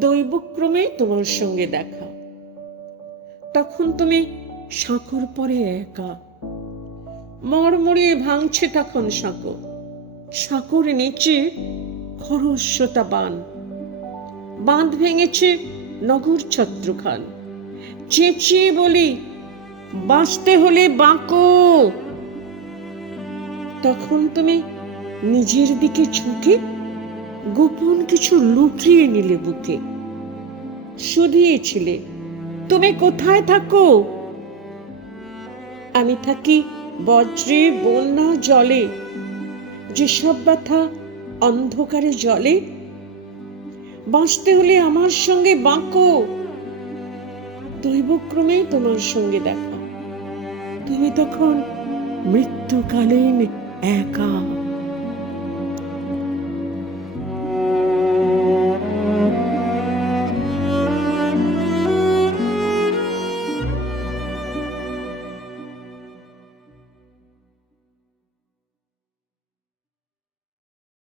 দৈবক্রমে তোমার সঙ্গে দেখা। তখন তুমি সাঁকর পরে একা। মরমরিয়ে ভাঙছে তখন সাঁকো সাঁকর নিচে খরস্বতা বান। বাঁধ ভেঙেছে নগর ছত্রখান। চেঁচিয়ে বলি, বাঁচতে হলে বাঁকো। তখন তুমি নিজের দিকে ঝুঁকে গোপন কিছু লুকিয়ে নিলে বুকে। শুধিয়েছিলে, তুমি কোথায় থাকো? আমি থাকি বজ্রে বন্যা জলে। যেসব ব্যথা অন্ধকারে জলে বাঁচতে হলে আমার সঙ্গে বাঁকো। দৈবক্রমে তোমার সঙ্গে দেখা। তুমি তখন মৃত্যুকালীন একা